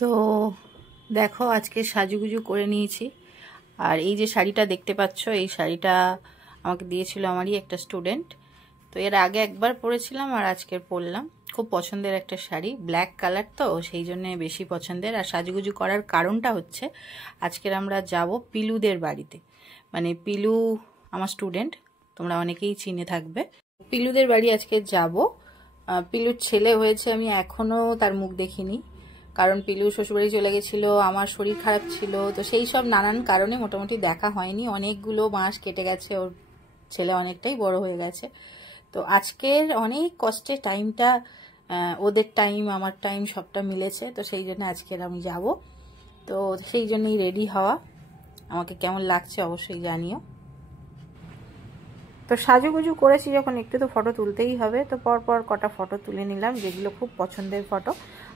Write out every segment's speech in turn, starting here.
তো দেখো আজকে সাজুগুজু করে নিয়েছি। আর এই যে শাড়িটা দেখতে পাচ্ছ, এই শাড়িটা আমাকে দিয়েছিল আমারই একটা স্টুডেন্ট। তো এর আগে একবার পরেছিলাম আর আজকের পরলাম। খুব পছন্দের একটা শাড়ি, ব্ল্যাক কালার, তো সেই জন্য বেশি পছন্দের। আর সাজুগুজু করার কারণটা হচ্ছে আজকের আমরা যাব পিলুদের বাড়িতে। মানে পিলু আমার স্টুডেন্ট, তোমরা অনেকেই চিনে থাকবে। পিলুদের বাড়ি আজকে যাব। পিলুর ছেলে হয়েছে, আমি এখনো তার মুখ দেখিনি, কারণ পিলু শ্বশুরবাড়ি চলে গেছিল, আমার শরীর খারাপ ছিল, তো সেই সব নানান কারণে মোটামুটি দেখা হয়নি। অনেকগুলো মাস কেটে গেছে, ওর ছেলে অনেকটাই বড় হয়ে গেছে। তো আজকের অনেক কষ্টে টাইমটা, ওদের টাইম আমার টাইম সবটা মিলেছে, তো সেই জন্য আজকের আমি যাব। তো সেই জন্যই রেডি হওয়া। আমাকে কেমন লাগছে অবশ্যই জানিও। তো সাজুগুজু করেছি যখন, একটু তো ফটো তুলতেই হবে। তো পরপর কটা ফটো তুলে নিলাম, যেগুলো খুব পছন্দের ফটো।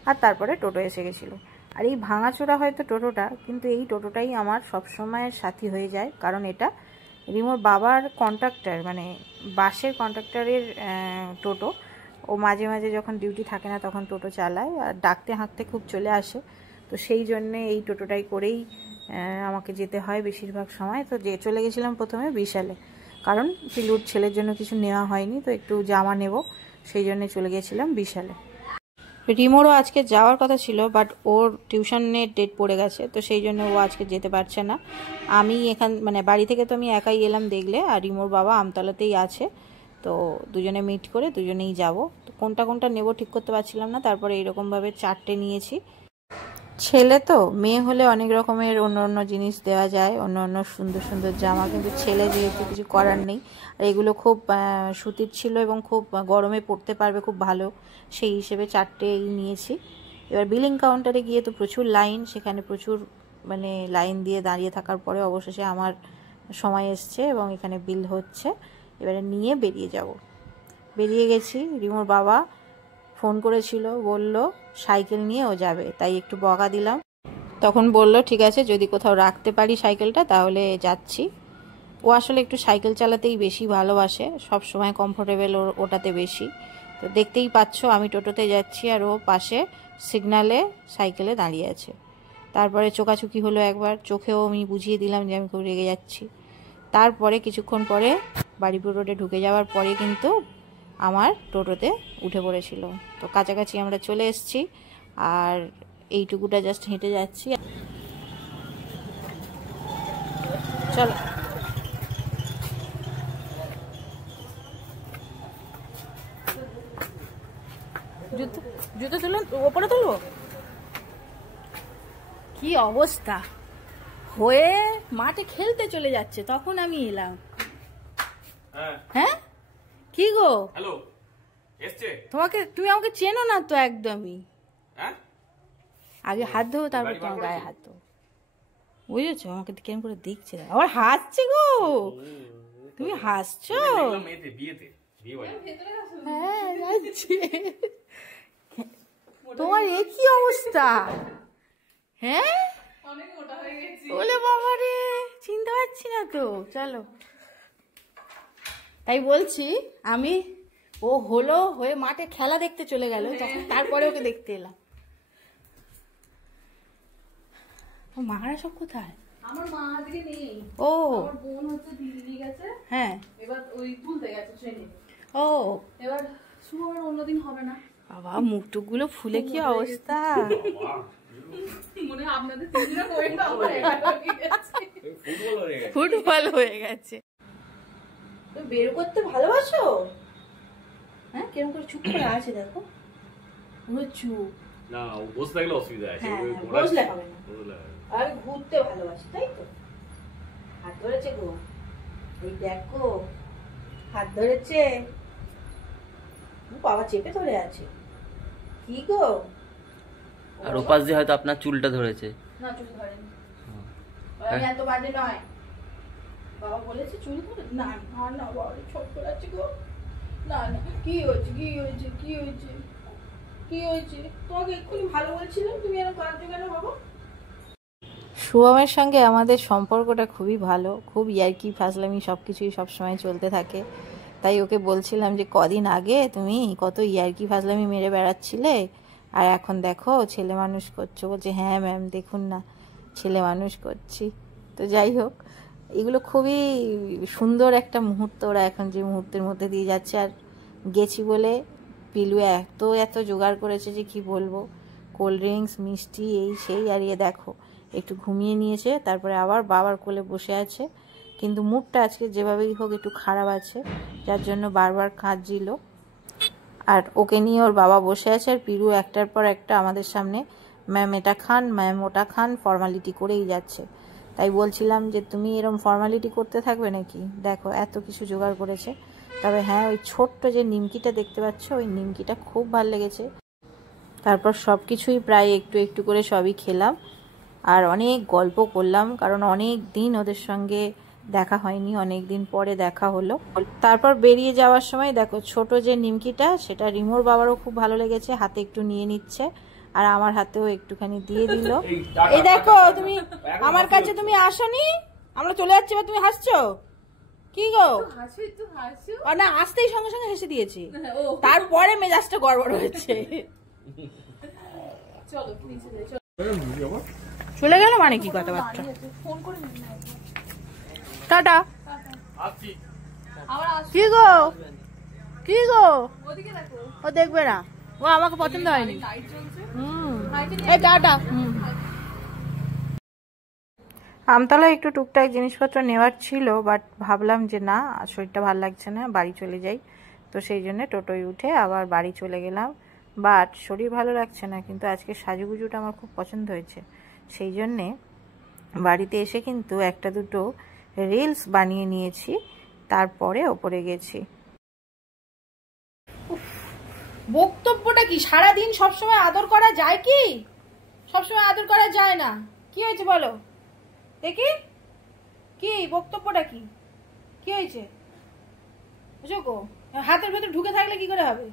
আর তারপরে টোটো এসে গেছিলো। আর এই ভাঙাচোরা হয়তো টোটোটা, কিন্তু এই টোটোটাই আমার সবসময়ের সাথী হয়ে যায়, কারণ এটা রিমোর বাবার কন্ট্রাক্টর, মানে বাসের কন্ট্রাক্টরের টোটো। ও মাঝে মাঝে যখন ডিউটি থাকে না তখন টোটো চালায়, আর ডাকতে হাঁকতে খুব চলে আসে। তো সেই জন্যে এই টোটোটাই করেই আমাকে যেতে হয় বেশিরভাগ সময়। তো যে চলে গেছিলাম প্রথমে বিশালে, কারণ পিলুর ছেলের জন্য কিছু নেওয়া হয়নি, তো একটু জামা নেব, সেই জন্য চলে গেছিলাম বিশালে। রিমোরও আজকে যাওয়ার কথা ছিল, বাট ওর টিউশনের ডেট পড়ে গেছে, তো সেই জন্য ও আজকে যেতে পারছে না। আমি মানে বাড়ি থেকে তো আমি একাই এলাম দেখলে, আর রিমোর বাবা আমতলাতেই আছে। তো দুজনে মিট করে দুজনেই যাব। তো কোনটা কোনটা নেব ঠিক করতে পারছিলাম না, তারপরে এইরকমভাবে 4টে নিয়েছি। ছেলে তো, মেয়ে হলে অনেক রকমের অন্য অন্য জিনিস দেওয়া যায়, অন্য অন্য সুন্দর সুন্দর জামা, কিন্তু ছেলে যেহেতু কিছু করার নেই। আর এগুলো খুব সুতির ছিল এবং খুব গরমে পরতে পারবে খুব ভালো, সেই হিসেবে 4টেই নিয়েছি। এবার বিলিং কাউন্টারে গিয়ে তো প্রচুর লাইন, সেখানে প্রচুর মানে লাইন দিয়ে দাঁড়িয়ে থাকার পরে অবশেষে আমার সময় এসছে এবং এখানে বিল হচ্ছে। এবারে নিয়ে বেরিয়ে গেছি। রিমোর বাবা ফোন করেছিল, বলল সাইকেল নিয়ে ও যাবে, তাই একটু বকা দিলাম। তখন বলল ঠিক আছে, যদি কোথাও রাখতে পারি সাইকেলটা তাহলে যাচ্ছি। ও আসলে একটু সাইকেল চালাতেই বেশি ভালোবাসে, সব সময় কমফোর্টেবল ওটাতে বেশি। তো দেখতেই পাচ্ছ আমি টোটোতে যাচ্ছি আর ও পাশে সিগনালে সাইকেলে দাঁড়িয়ে আছে। তারপরে চোকাচুকি হলো একবার, চোখেও আমি বুঝিয়ে দিলাম যে আমি খুব রেগে যাচ্ছি। তারপরে কিছুক্ষণ পরে বাড়িপুর রোডে ঢুকে যাওয়ার পরে কিন্তু আমার টোটোতে উঠে পড়েছিল। তো কাছাকাছি আমরা চলে এসেছি, আর এইটুকুটা জাস্ট হেঁটে যাচ্ছি। চলো জুতো জুতো তুলো, ওপরে তুলবো। কি অবস্থা হয়ে মাঠে খেলতে চলে যাচ্ছে, তখন আমি এলাম। হ্যাঁ কি গো, হ্যালো, এসছে তুমি আমাকে চেনো না তো একদমই। হ্যাঁ, আগে হাত ধো, তারপর তোমার গায়ে হাত ধো, বুঝেছো? আমাকে কেমন করে দেখছে, আবার হাসছে গো। তুমি হাসছো? হ্যাঁ যাচ্ছে। তোমার এ কি অবস্থা? হ্যাঁ বলে বাবা রে, চিনতে পারছি না তো। চলো, তাই বলছি আমি, ও হলো হয়ে মাঠে খেলা দেখতে চলে গেল, তারপরে ওকে দেখতে এলাম। ও মারা সব কোথায়? আমার মা আজকে নেই। ও আমার বোন হচ্ছে দিল্লি গেছে। হ্যাঁ, এবার ওই তুলতে গেছে ট্রেনে। ও এবার শুভ আর অন্যদিন হবে না। বাবা মুখ টুক গুলো ফুলে কি অবস্থা। মনে হয় আপনাদের তিনজনের কোয়েনটা ফুটবল হয়ে গেছে। তো বের করতে ভালোবাসো? হ্যাঁ, কিরকম করে চুপ করে আছে দেখো, পুরো চুপ। না, বসে থাকলে অসুবিধা আছে। হ্যাঁ, বসলে হবে না। আমি ঘুরতে ভালোবাসি, তাই তো। হাত ধরেছে গো, এই দেখো হাত ধরেছে। বাবা চেপে ধরে আছে। কি গো, আর ওপাশ দিয়ে হয়তো আপনার চুলটা ধরেছে। না চুল ধরেনি, আমি এত বাজে নয়। বাবা বলেছে চুল ধরে, না না না বাবা ছোট আছে গো। না না, কি হয়েছে কি হয়েছে কি হয়েছে কি হয়েছে? তোমাকে এক্ষুনি ভালো বলছিলাম, তুমি এরকম কাঁদছো কেন বাবা? শুভমের সঙ্গে আমাদের সম্পর্কটা খুবই ভালো, খুব ইয়ার্কি ফাজলামি সবকিছুই সবসময় চলতে থাকে। তাই ওকে বলছিলাম যে কদিন আগে তুমি কত ইয়ার্কি ফাজলামি মেরে বেড়াচ্ছিলে, আর এখন দেখো ছেলে মানুষ করছো, বলছে হ্যাঁ ম্যাম দেখুন না ছেলে মানুষ করছি। তো যাই হোক, এগুলো খুবই সুন্দর একটা মুহূর্ত, ওরা এখন যে মুহূর্তের মধ্যে দিয়ে যাচ্ছে। আর গেছি বলে পিলু এত এত জোগাড় করেছে যে কি বলবো, কোল্ড ড্রিঙ্কস, মিষ্টি, এই সেই। আর ইয়ে দেখো একটু ঘুমিয়ে নিয়েছে, তারপরে আবার বাবার কোলে বসে আছে। কিন্তু মুডটা আজকে যেভাবেই হোক একটু খারাপ আছে, যার জন্য বারবার কাঁদছিল। আর ওকে নিয়ে ওর বাবা বসে আছে, আর পিরু একটার পর একটা আমাদের সামনে ম্যাম এটা খান, ম্যাম ওটা খান, ফর্মালিটি করেই যাচ্ছে। তাই বলছিলাম যে তুমি এরকম ফর্মালিটি করতে থাকবে নাকি, দেখো এত কিছু জোগাড় করেছে। তবে হ্যাঁ, ওই ছোট্ট যে নিমকিটা দেখতে পাচ্ছ, ওই নিমকিটা খুব ভালো লেগেছে। তারপর সব কিছুই প্রায় একটু একটু করে সবই খেলাম, আর অনেক গল্প করলাম, কারণ অনেক দিন ওদের সঙ্গে দেখা হয়নি, অনেক দিন পরে দেখা হলো। তারপর বেরিয়ে যাওয়ার সময় দেখো ছোট যে নিমকিটা, সেটা রিমোর বাবারও খুব ভালো লেগেছে, হাতে একটু নিয়ে নিচ্ছে, আর আমার হাতেও একটুখানি দিয়ে দিল। এই দেখো তুমি আমার কাছে তুমি আসনি, আমরা চলে যাচ্ছি, বা তুমি হাসছো কি গো? না, আসতেই সঙ্গে সঙ্গে হেসে দিয়েছি, তারপরে মেজাজটা গড়বড় হয়েছে। চলে গেল মানে কি কথাবার্তা? টাটা। কি গো কি গো? ও দেখবে না, ও আমাকে পছন্দ হয়নি। এই টাটা। আমতলায় একটু টুকটাক জিনিসপত্র নেওয়ার ছিল, বাট ভাবলাম যে না, শরীরটা ভালো লাগছে না, বাড়ি চলে যাই। তো সেই জন্য টোটোয় উঠে আবার বাড়ি চলে গেলাম। বাট শরীর ভালো লাগছে না, কিন্তু আজকে সাজুগুজুটা আমার খুব পছন্দ হয়েছে। সেই জন্যে বাড়িতে এসে কিন্তু একটা দুটো রিলস বানিয়ে নিয়েছি, তারপরে ওপরে গেছি। বক্তব্যটা কি? সারাদিন সবসময় আদর করা যায় কি? সবসময় আদর করা যায় না। কি হয়েছে বলো দেখি, কি বক্তব্যটা কি? কি হয়েছে? বুঝো গো, হাতের ভেতর ঢুকে থাকলে কি করে হবে?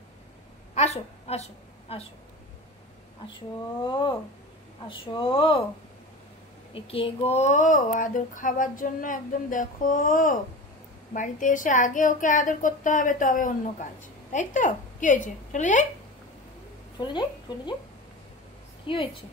আসো আসো আসো আসো আসো। এ কে গো? আদর খাবার জন্য একদম দেখো, বাড়িতে এসে আগে ওকে আদর করতে হবে, তবে অন্য কাজ, তাই তো? কি হয়েছে? চলে যাই চলে যাই চলে যাই, কি হয়েছে?